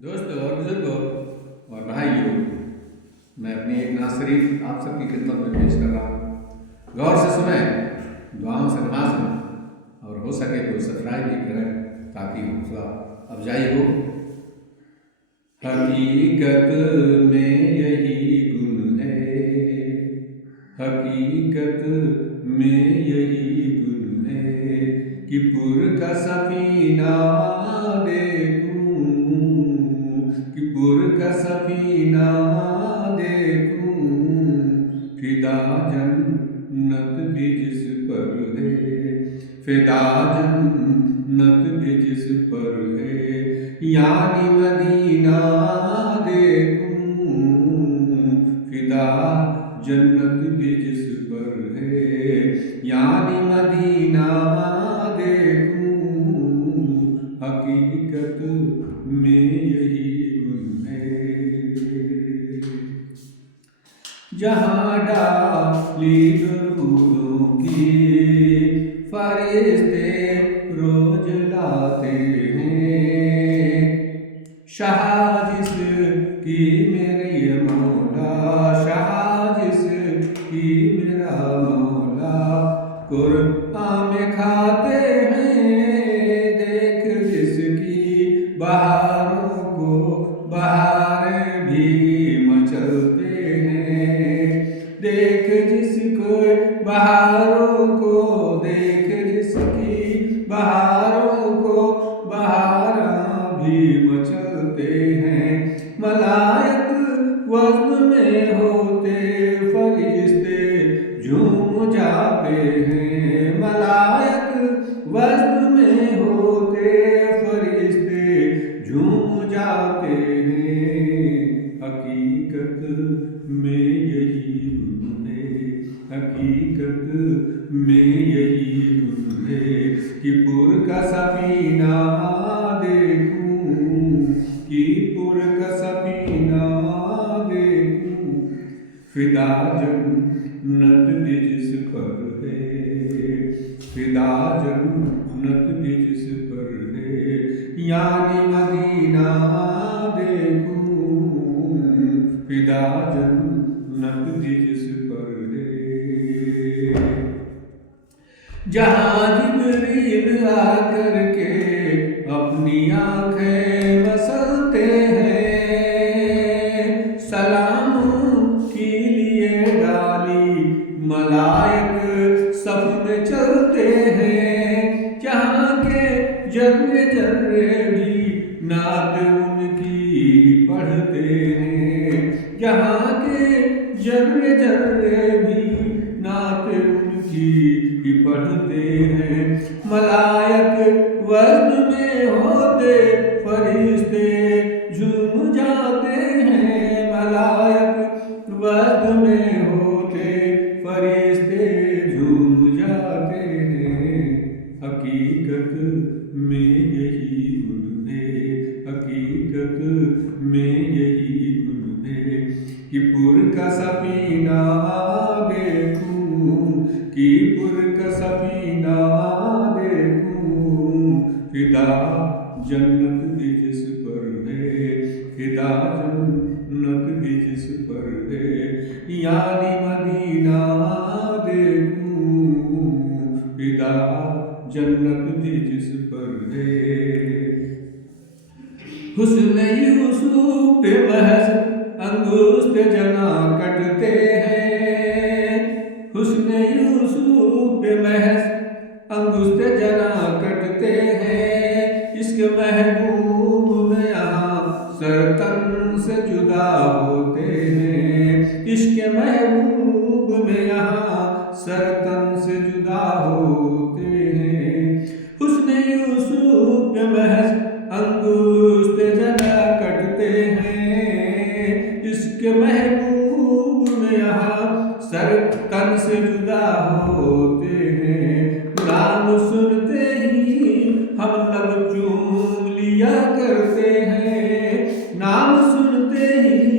دوستوں اور بزرگوں اور بھائیوں، میں اپنی ایک ناصری آپ سب کی خدمت میں پیش کر رہا ہوں۔ غور سے سنیں، دعاؤں سے نوازیں اور ہو سکے تو سبسکرائب بھی کریں تاکہ حوصلہ افزائی ہو۔ حقیقت میں یہی گن ہے، حقیقت میں یہی گن ہے کہ پر کا سفینہ دیکھوں، کہ پر کا سفینہ دیکھوں، فدا جنت بھی جس پر ہے، فدا جنت بھی جس پر ہے، یعنی مدینہ دیکھوں، فدا جنت بھی جس پر ہے، یعنی مدینہ دیکھوں، حقیقت میں یہی گن ہے۔ جہاں ڈالی درودوں کی فرشتے روز لاتے ہیں، شاہ جس کی میرے مولا، شاہ جس کی میرا مولا، قرآن میں کھاتے ہیں، دیکھ جس کی بہاروں کو بہاریں بھی مچلتے ہیں، دیکھ جس کو بہاروں کو، دیکھ جس کی بہاروں کو بہاراں بھی مچلتے ہیں، ملائک وزن میں ہوتے فرشتے جھوم جاتے ہیں، ملائک وزن میں ہوتے فرشتے جھوم جاتے ہیں، حقیقت میں یہی گن ہے، حقیقت میں یہی گن ہے کہ پر کا سفینہ دیکھوں، کہ پر کا سفینہ دیکھوں، فدا جنت بھی جس پر ہے، فدا جنت بھی جس پر ہے، یعنی مدینہ دیکھوں، فدا جنت بھی جس پر ہے۔ جہاں جبریل آ کر کے اپنی آنکھیں مسلتے ہیں، سلام کے لیے ڈالی ملائک صف میں چلتے ہیں، جہاں کے جرے جرے بھی نعت ان کی پڑھتے ہیں، جہاں کے جرے جرے بھی نعت ان کی پڑھتے ہیں، ملائک وزن میں ہوتے فرشتے جھوم جاتے ہیں، ملائک وزن میں ہوتے فرشتے جھوم جاتے ہیں، حقیقت میں یہی گن ہے، حقیقت میں یہی گن ہے کہ پر کا سفینہ دیکھوں، کہ پر کا سفینہ دیکھوں، فدا جنت بھی جس پر ہے، فدا جنت بھی جس پر ہے، یعنی مدینہ دیکھوں، فدا جنت بھی جس پر ہے۔ حسن یوسف پہ محض انگشت جنا کٹتے ہیں، حسن یوسف پہ محض انگشت جنا کٹتے ہیں، عشق محبوب میں یہاں سر تن سے جدا ہوتے ہیں، عشق محبوب میں یہاں سر تن سے جدا ہوتے ہیں، حسن یوسف پہ محض انگشت جنا کٹتے ہیں، عشق محبوب میں یہاں سر تن سے جدا ہوتے ہیں، نام سنتے ہی ہم لب چوم لیا کرتے ہیں، نام سنتے ہی